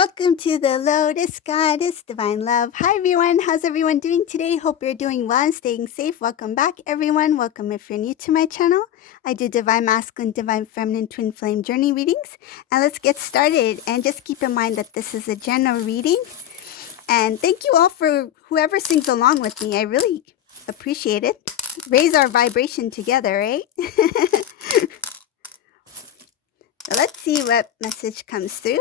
Welcome to the Lotus Goddess Divine Love. Hi everyone, how's everyone doing today? Hope you're doing well and staying safe. Welcome back everyone. Welcome if you're new to my channel. I do Divine Masculine, Divine Feminine, Twin Flame Journey readings. And let's get started. And just keep in mind that this is a general reading. And thank you all for whoever sings along with me. I really appreciate it. Raise our vibration together, right? Let's see what message comes through.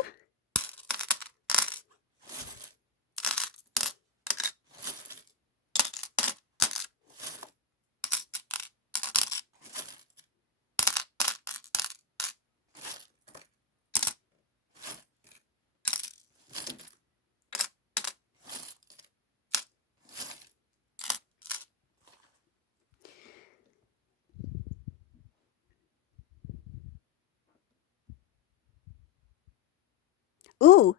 Ooh.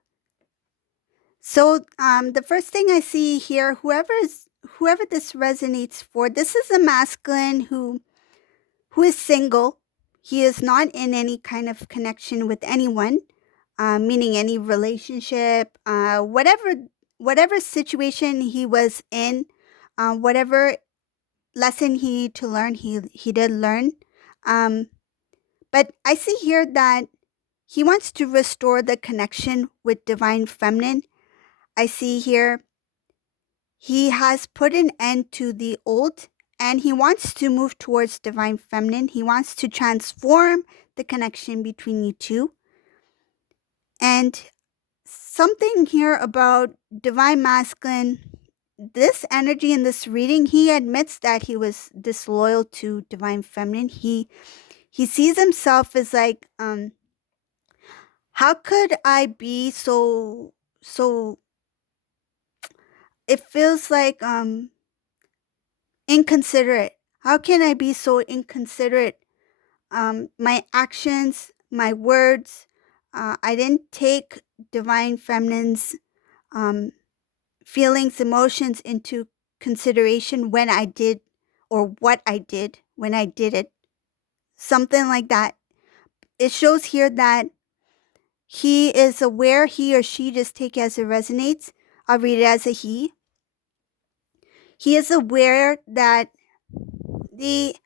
So the first thing I see here, whoever this resonates for, this is a masculine who is single. He is not in any kind of connection with anyone, meaning any relationship, whatever situation he was in, whatever lesson he needed to learn, he did learn. But I see here that he wants to restore the connection with Divine Feminine. I see here he has put an end to the old and he wants to move towards Divine Feminine. He wants to transform the connection between you two. And something here about Divine Masculine, this energy in this reading, he admits that he was disloyal to Divine Feminine. He sees himself as like, how could I be so it feels like inconsiderate. How can I be so inconsiderate? My actions, my words, I didn't take Divine Feminine's feelings, emotions into consideration when I did, or what I did when I did it. Something like that. It shows here that he is aware, he or she, just take it as it resonates. I'll read it as a he. He is aware that the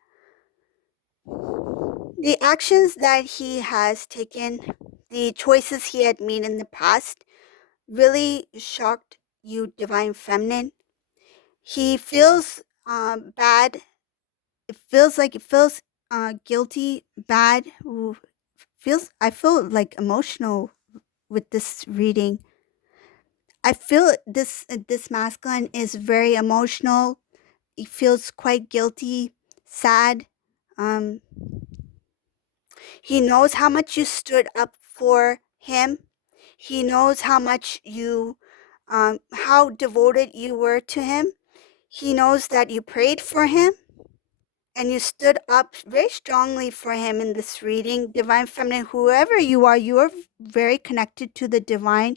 actions that he has taken, the choices he had made in the past, really shocked you, Divine Feminine. He feels bad. It feels guilty, bad. Ooh, I feel like emotional with this reading. I feel this masculine is very emotional. He feels quite guilty, sad. He knows how much you stood up for him. He knows how much you, how devoted you were to him. He knows that you prayed for him and you stood up very strongly for him in this reading. Divine Feminine, whoever you are very connected to the divine.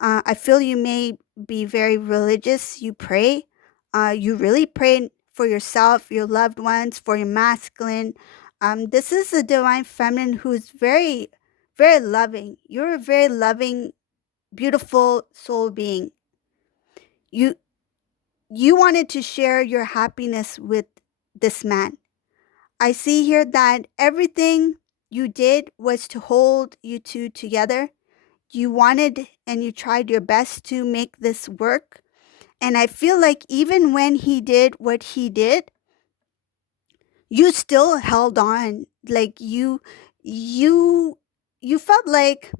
I feel you may be very religious. You pray. You really pray for yourself, your loved ones, for your masculine. This is a Divine Feminine who's very, very loving. You're a very loving, beautiful soul being. You wanted to share your happiness with this man. I see here that everything you did was to hold you two together. You wanted and you tried your best to make this work. And I feel like even when he did what he did, you still held on. Like you felt like,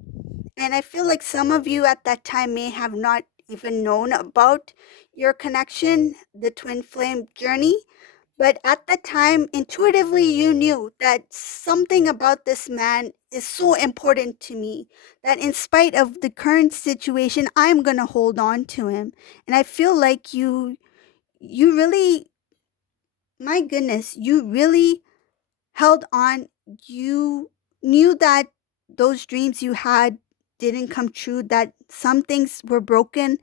and I feel like some of you at that time may have not even known about your connection, the twin flame journey. But at that time, intuitively, you knew that something about this man is so important to me that in spite of the current situation, I'm going to hold on to him. And I feel like you really, my goodness, you really held on. You knew that those dreams you had didn't come true, that some things were broken.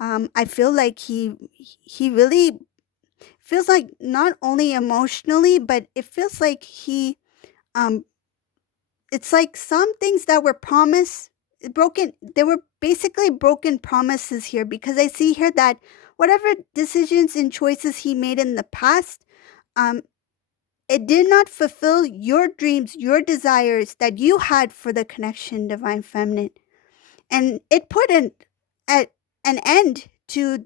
I feel like he really feels like, not only emotionally, but it feels like he it's like some things that were promised broken, there were basically broken promises here, because I see here that whatever decisions and choices he made in the past, um, it did not fulfill your dreams, your desires that you had for the connection, Divine Feminine. And it put at an end to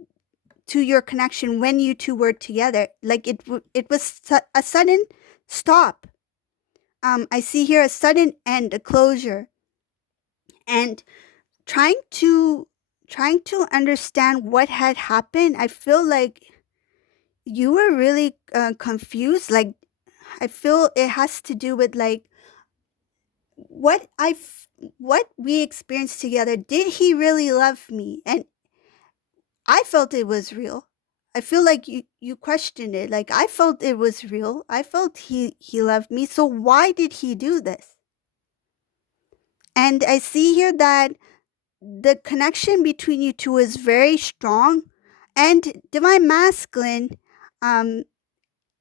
your connection when you two were together. Like it was a sudden stop. I see here a sudden end, a closure, and trying to understand what had happened. I feel like you were really confused. Like, I feel it has to do with like what we experienced together. Did he really love me? And I felt it was real. I feel like you questioned it. Like, I felt it was real. I felt he loved me. So why did he do this? And I see here that the connection between you two is very strong. And Divine Masculine, um,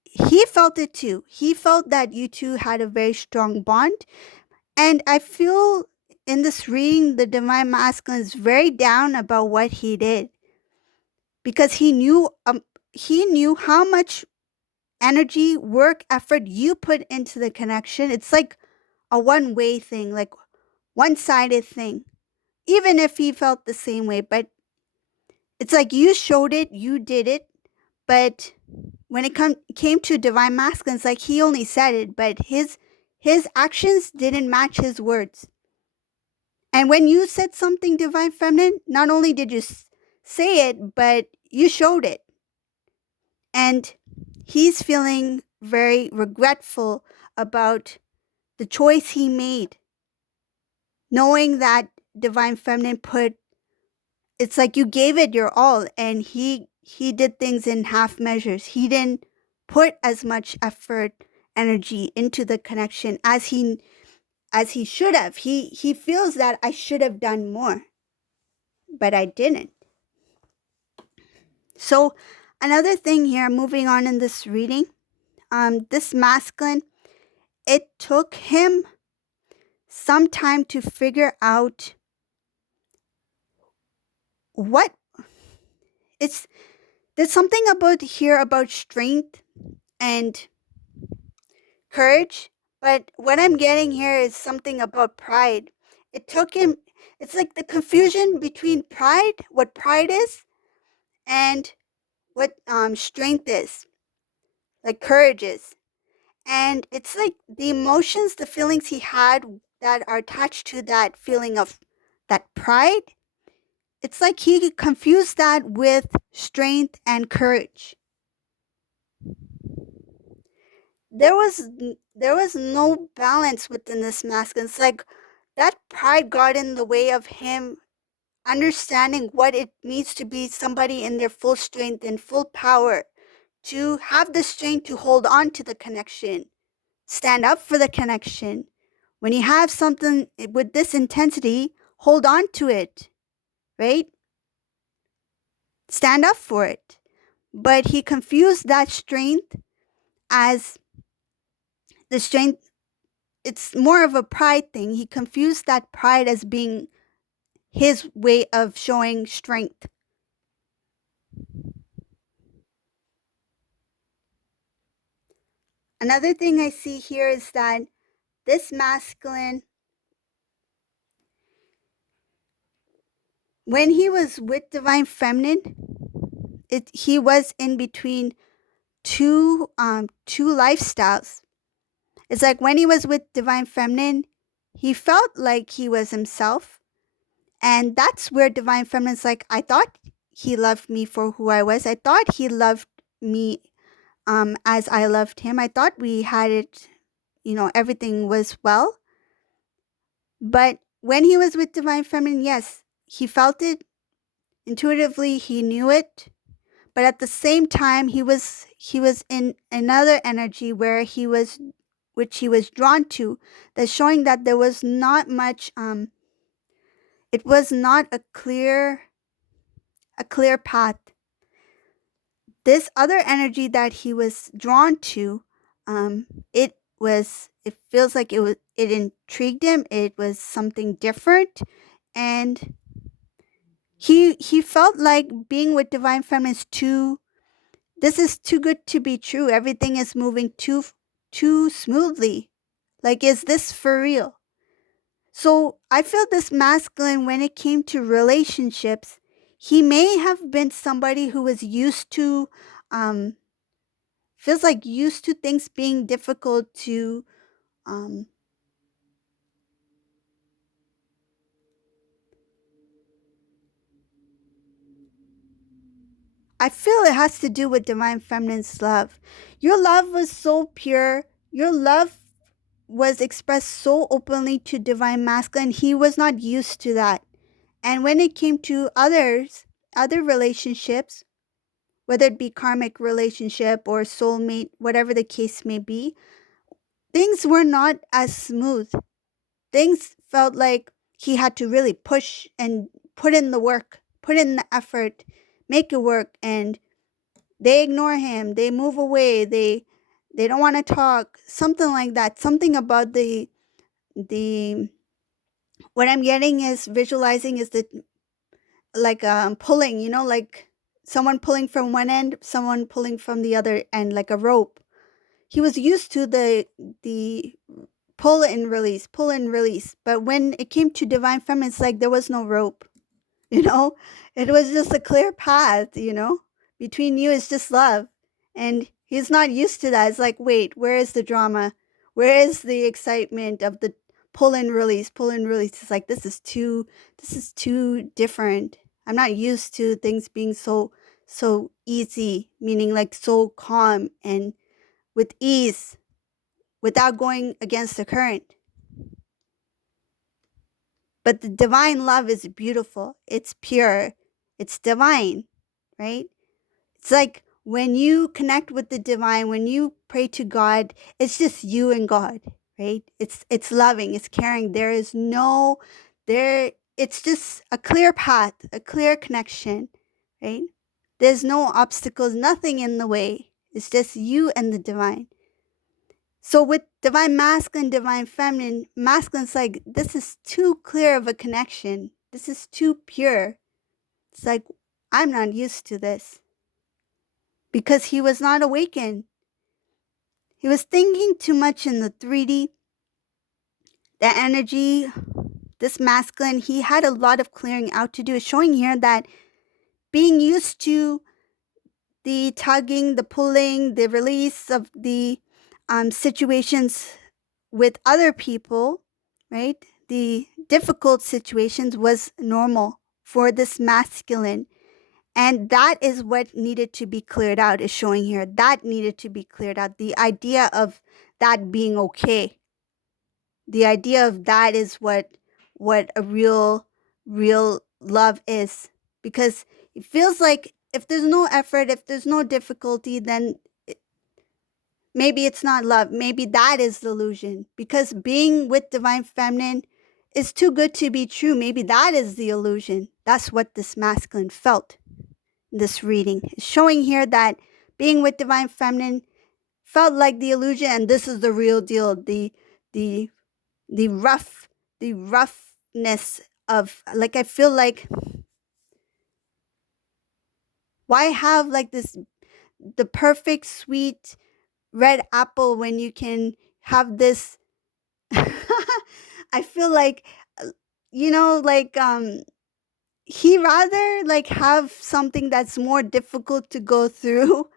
he felt it too. He felt that you two had a very strong bond. And I feel in this reading, the Divine Masculine is very down about what he did, because he knew how much energy, work, effort you put into the connection. It's like a one-way thing, like one-sided thing. Even if he felt the same way, but it's like you showed it, you did it, but when it came to Divine Masculine, it's like he only said it, but his actions didn't match his words. And when you said something, Divine Feminine, not only did you say it, but you showed it. And he's feeling very regretful about the choice he made, knowing that Divine Feminine it's like you gave it your all, and he did things in half measures. He didn't put as much effort, energy into the connection as he should have. He feels that I should have done more, but I didn't. So another thing here, moving on in this reading, this masculine, it took him some time to figure out what there's something about here about strength and courage, but what I'm getting here is something about pride. It took him, it's like the confusion between pride, what pride is, and what strength is, like courage is. And it's like the emotions, the feelings he had that are attached to that feeling of that pride, it's like he confused that with strength and courage. There was no balance within this masculine. It's like that pride got in the way of him understanding what it means to be somebody in their full strength and full power, to have the strength to hold on to the connection, stand up for the connection. When you have something with this intensity, hold on to it, right? Stand up for it. But he confused that strength as the strength, it's more of a pride thing. He confused that pride as being his way of showing strength. Another thing I see here is that this masculine, when he was with Divine Feminine, he was in between two lifestyles. It's like when he was with Divine Feminine, he felt like he was himself. And that's where Divine Feminine's like, I thought he loved me for who I was. I thought he loved me as I loved him. I thought we had it, everything was well. But when he was with Divine Feminine, yes, he felt it intuitively, he knew it. But at the same time, he was in another energy where which he was drawn to, that's showing that there was not much, it was not a clear path. This other energy that he was drawn to, it feels like it intrigued him. It was something different. and he felt like being with divine feminine is too, this is too good to be true. Everything is moving too smoothly. Like, is this for real? So I feel this masculine, when it came to relationships, he may have been somebody who was used to, um, feels like used to things being difficult to, um, I feel it has to do with divine feminine's love. Your love was so pure. Your love was expressed so openly to divine masculine. He was not used to that. And when it came to other relationships, whether it be karmic relationship or soulmate, whatever the case may be, things were not as smooth. Things felt like he had to really push and put in the work, put in the effort, make it work, and they ignore him, they move away, they don't want to talk, something like that. Something about the what I'm getting is visualizing is the, like, pulling, like someone pulling from one end, someone pulling from the other end, like a rope. He was used to the pull and release. But when it came to divine feminine, it's like there was no rope, you know? It was just a clear path, between you is just love. And he's not used to that. It's like, wait, where is the drama? Where is the excitement of the pull and release, pull and release? It's like, this is too different. I'm not used to things being so easy, meaning like so calm and with ease without going against the current. But the divine love is beautiful. It's pure. It's divine, right? It's like when you connect with the divine, when you pray to God, it's just you and God, right? It's loving, it's caring. There is no there it's just a clear path, a clear connection, right? There's no obstacles, nothing in the way. It's just you and the divine. So with divine masculine, divine feminine, masculine's like, this is too clear of a connection. This is too pure. It's like, I'm not used to this. Because he was not awakened. He was thinking too much in the 3D. The energy, this masculine, he had a lot of clearing out to do. It's showing here that being used to the tugging, the pulling, the release of the situations with other people, right? The difficult situations was normal for this masculine. And that is what needed to be cleared out, is showing here. That needed to be cleared out. The idea of that being okay. The idea of that is what a real love is. Because it feels like if there's no effort, if there's no difficulty, then maybe it's not love. Maybe that is the illusion. Because being with divine feminine is too good to be true. Maybe that is the illusion. That's what this masculine felt. This reading is showing here that being with divine feminine felt like the illusion, and this is the real deal. The the rough the roughness of, like, I feel like, why have like this, the perfect sweet red apple when you can have this I feel like, like, he rather like have something that's more difficult to go through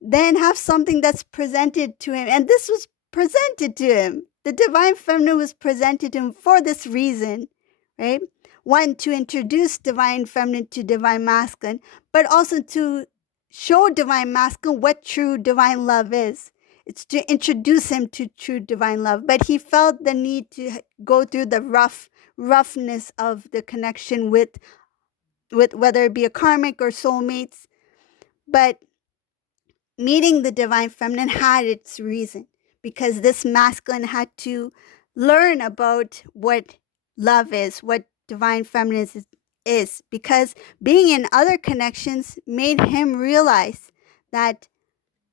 then have something that's presented to him. And this was presented to him. The divine feminine was presented to him for this reason, right? One, to introduce divine feminine to divine masculine, but also to show divine masculine what true divine love is. It's to introduce him to true divine love. But he felt the need to go through the roughness of the connection with whether it be a karmic or soulmates. But meeting the divine feminine had its reason, because this masculine had to learn about what love is, what divine feminine is, because being in other connections made him realize that,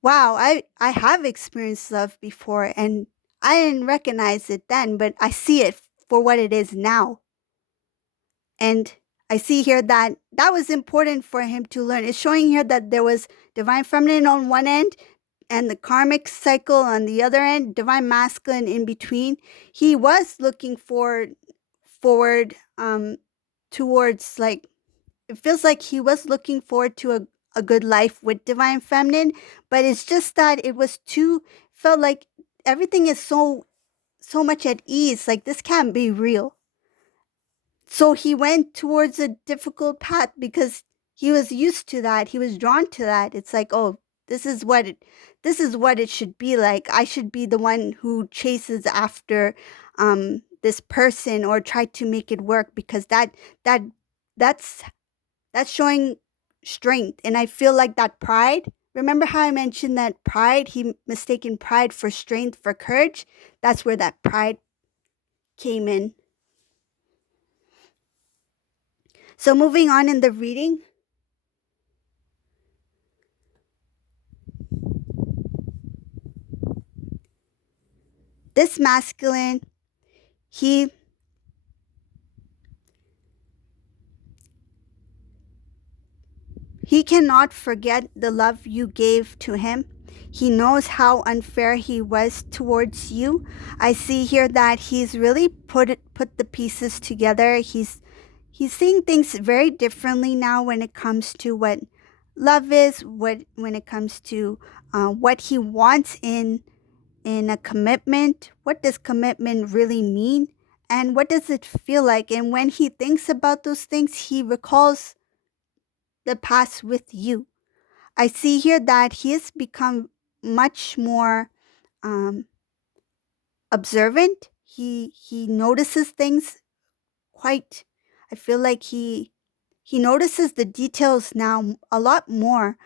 wow, I have experienced love before, and I didn't recognize it then, but I see it for what it is now. And I see here that that was important for him to learn. It's showing here that there was divine feminine on one end and the karmic cycle on the other end, divine masculine in between. He was looking forward towards, like, it feels like he was looking forward to a good life with divine feminine, but it's just that it was too, felt like everything is so much at ease, like this can't be real. So he went towards a difficult path because he was used to that. He was drawn to that. It's like, oh, this is what it this is what it should be like. I should be the one who chases after this person or try to make it work, because that that's that's showing strength. And I feel like that pride, remember how I mentioned that pride, he mistaken pride for strength, for courage? That's where that pride came in. So moving on in the reading, this masculine, he he cannot forget the love you gave to him. He knows how unfair he was towards you. I see here that he's really put the pieces together. He's seeing things very differently now when it comes to what love is, when it comes to what he wants in a commitment. What does commitment really mean? And what does it feel like? And when he thinks about those things, he recalls the past with you. I see here that he has become much more um, observant. He notices things quite. I feel like he notices the details now a lot more.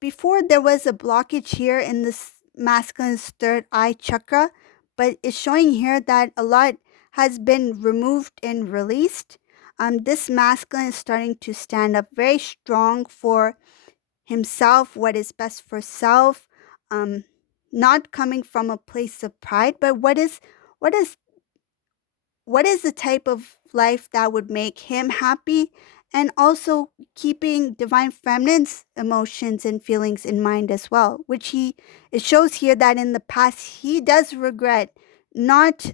Before there was a blockage here in this masculine's third eye chakra, but it's showing here that a lot has been removed and released. This masculine is starting to stand up very strong for himself, what is best for self, um, not coming from a place of pride, but what is what is the type of life that would make him happy, and also keeping divine feminine's emotions and feelings in mind as well, which he it shows here that in the past he does regret not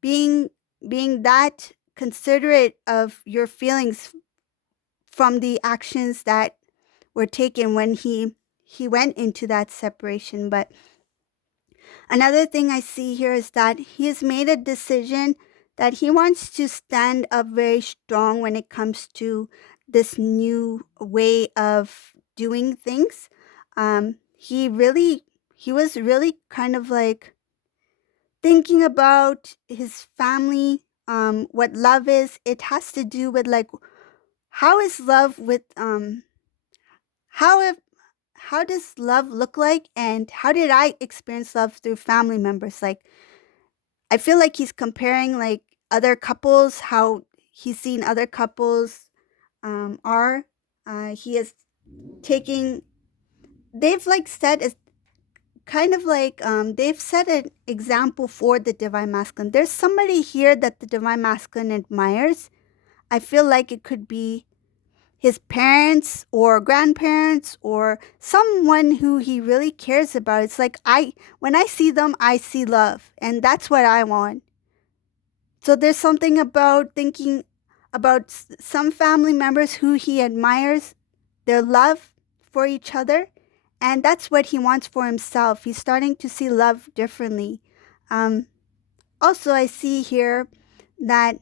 being being that considerate of your feelings from the actions that were taken when he went into that separation. But another thing I see here is that he has made a decision that he wants to stand up very strong when it comes to this new way of doing things. He was really kind of like thinking about his family, what love is. It has to do with, like, how is love with how if how does love look like, and how did I experience love through family members? Like, I feel like he's comparing, like, other couples, how he's seen other couples are. He is taking, they've like set a kind of like they've set an example for the divine masculine. There's somebody here that the divine masculine admires. I feel like it could be his parents or grandparents or someone who he really cares about. It's like, when I see them, I see love, and that's what I want. So there's something about thinking about some family members who he admires, their love for each other, and that's what he wants for himself. He's starting to see love differently. Um, Also, I see here that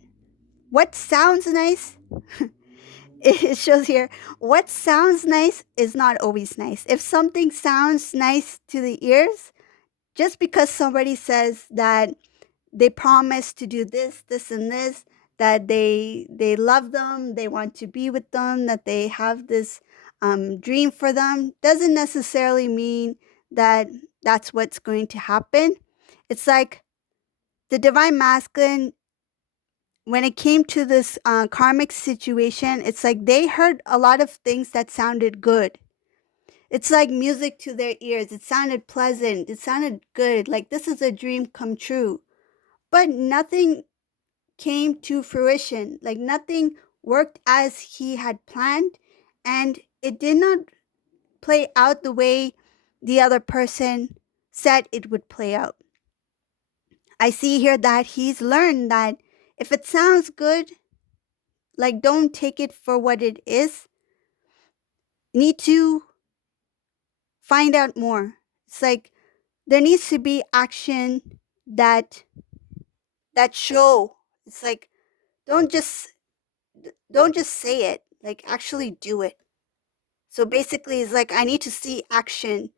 what sounds nice, it shows here, what sounds nice is not always nice. If something sounds nice to the ears, just because somebody says that they promise to do this, and this, that they love them, they want to be with them, that they have this dream for them, doesn't necessarily mean that that's what's going to happen. It's like the divine masculine, when it came to this karmic situation, it's like they heard a lot of things that sounded good. It's like music to their ears. It sounded pleasant. It sounded good. Like, this is a dream come true. But nothing came to fruition. Like nothing worked as he had planned, and it did not play out the way the other person said it would play out. I see here that he's learned that if it sounds good, like don't take it for what it is. Need to find out more. It's like there needs to be action that show. It's like don't just don't just say it, like actually do it. So basically it's like I need to see action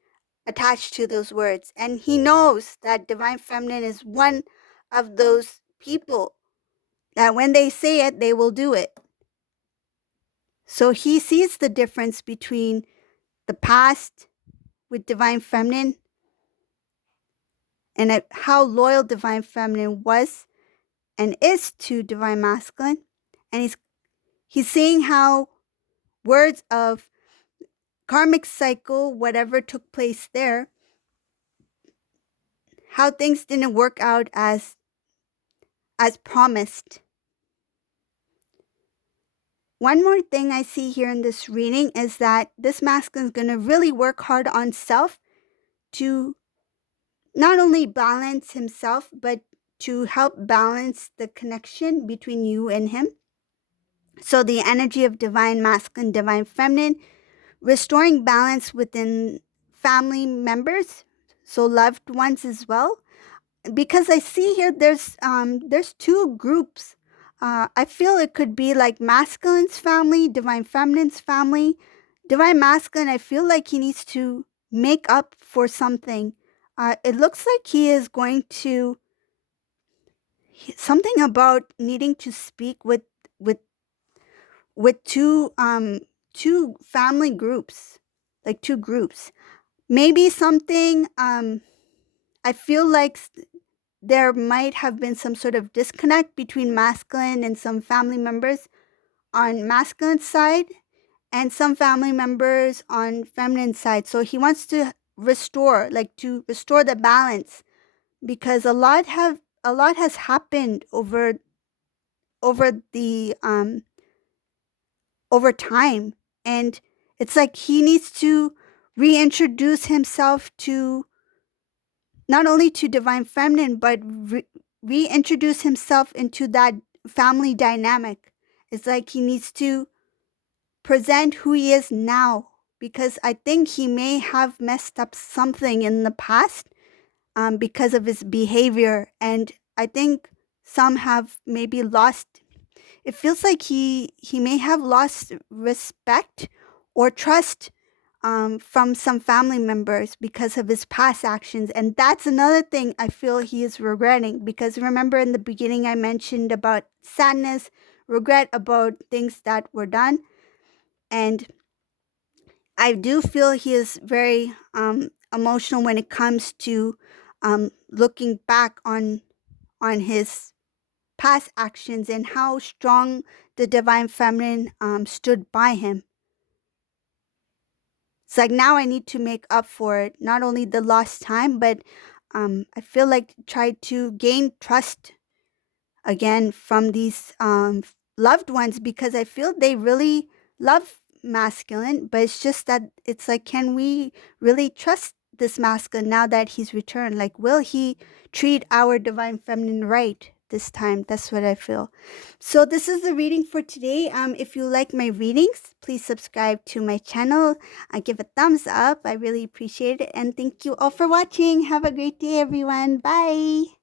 attached to those words, and he knows that divine feminine is one of those people that when they say it they will do it. So he sees the difference between the past with divine feminine and how loyal divine feminine was and is to divine masculine, and he's seeing how words of karmic cycle, whatever took place there, how things didn't work out as promised. One more thing I see here in this reading is that this masculine is going to really work hard on self to not only balance himself, but to help balance the connection between you and him. So the energy of divine masculine, divine feminine, restoring balance within family members, so loved ones as well. Because I see here there's two groups. I feel it could be like masculine's family, divine feminine's family. Divine masculine, I feel like he needs to make up for something. It looks like he is going to something about needing to speak with two family groups, like two groups. Maybe something I feel like there might have been some sort of disconnect between masculine and some family members on masculine side and some family members on feminine side. So he wants to restore the balance, because a lot has happened over the over time, and it's like he needs to reintroduce himself to not only to divine feminine, but reintroduce himself into that family dynamic. It's like he needs to present who he is now, because I think he may have messed up something in the past because of his behavior, and I think some have maybe lost. It feels like he may have lost respect or trust from some family members because of his past actions. And that's another thing I feel he is regretting, because remember in the beginning I mentioned about sadness, regret about things that were done. And I do feel he is very emotional when it comes to looking back on his past actions and how strong the divine feminine stood by him. It's like now I need to make up for it, not only the lost time, but I feel like try to gain trust again from these loved ones, because I feel they really love masculine, but it's just that it's like, can we really trust this masculine now that he's returned? Like, will he treat our divine feminine right this time? That's what I feel. So this is the reading for today. If you like my readings, please subscribe to my channel. Give a thumbs up. I really appreciate it. And thank you all for watching. Have a great day, everyone. Bye.